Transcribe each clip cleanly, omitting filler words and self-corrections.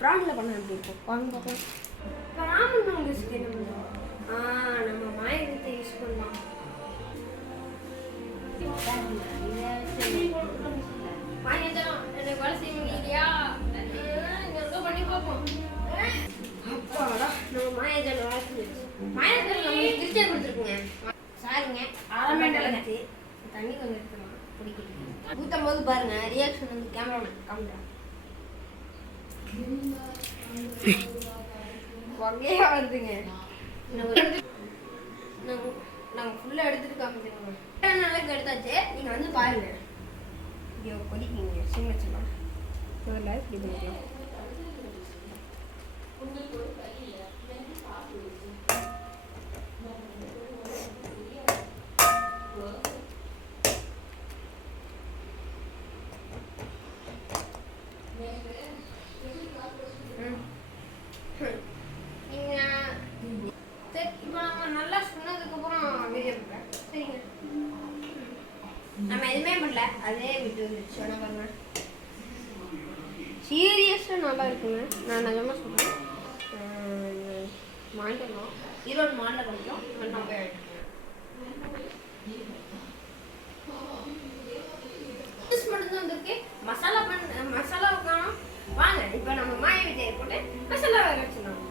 ப்ரான்ல பண்ண எப்படி இருக்கும் வாங்க பார்க்கலாம். இப்போ ராமன் நோம்புக்கு என்ன பண்ணுவோம்? நம்ம மாயத்தை யூஸ் பண்ணலாம். மாயத்தனம் எனக்கு வேலை செய்ய முடியலையா? இங்கே பண்ணி பார்ப்போம். அப்பாடா நம்ம மாயத்தனம் வேலை செஞ்சிருச்சு. மாயத்தனம் நம்ம திருச்சா கொடுத்துருக்குங்க. சாரிங்க ஆரம்பி தண்ணி கொஞ்சம் எடுத்துக்கலாம் பிடிக்கிட்டு ஊற்றும் போது பாருங்க ரியாக்ஷன் வந்து கேமரா காமிக்கிறேன். வகையா வருதுங்க. நாங்கள் ஃபுல்லாக எடுத்துட்டு காமிக்கிறோங்க. நாளைக்கு எடுத்தாச்சு. நீங்கள் வந்து பாருங்க. ஐயோ கொதிக்கிங்க சிம் வச்சுக்கலாம். முதல்ல இப்படி பண்ணிக்கலாம். இப்போ நம்ம நல்லா சொன்னதுக்கப்புறம் வீடியோ பண்ணுறேன் சரிங்க. நம்ம எதுவுமே பண்ணல அதே விட்டு வந்துருச்சு. வேணா பாருங்க சீரியஸாக நல்லா இருக்குங்க. நான் நிஜமாக சொல்கிறேன். வாங்கிட்டோம் ஈரோடு மாடலில் கொஞ்சம் நான் போய் மட்டும்தான் வந்துருக்கு. மசாலா காணும். வாங்க இப்போ நம்ம மாய விஜயை போட்டு மசாலா வேக வச்சுக்கலாம்.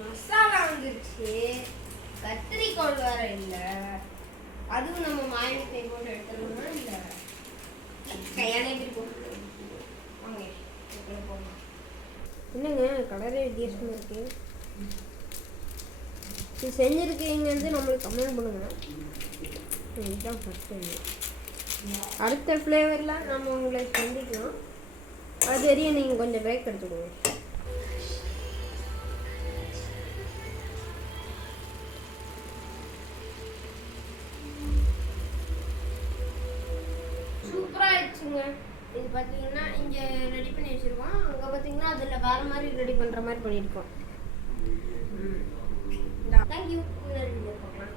மசாலா வந்துருச்சு. கத்திரிக்கோள் வேற இல்லை. அதுவும் நம்ம மாய விஜயை போட்டு எடுத்துடணும்னா இல்லை கையாலே இப்படி போட்டு வாங்க போகலாம். என்னங்க கலரே வித்தியாசமாக இருக்கு. இது செஞ்சுருக்கீங்கன்னு நம்மளுக்கு கமெண்ட் பண்ணுங்க. இதுதான் ஃபஸ்ட்டு. அடுத்த ஃப்ளேவரில் நம்ம உங்களை சந்திக்கலாம். அது வரையும் நீங்கள் கொஞ்சம் பிரேக் எடுத்துக்கோங்க. சூப்பராக ஆயிடுச்சுங்க. இது பார்த்தீங்கன்னா இங்கே ரெடி பண்ணி வச்சுருக்கோம். அங்கே பார்த்தீங்கன்னா அதில் வேறு மாதிரி ரெடி பண்ணுற மாதிரி பண்ணியிருக்கோம். தேங்க்யூ. இன்னொரு வீடியோ பார்க்கலாம்.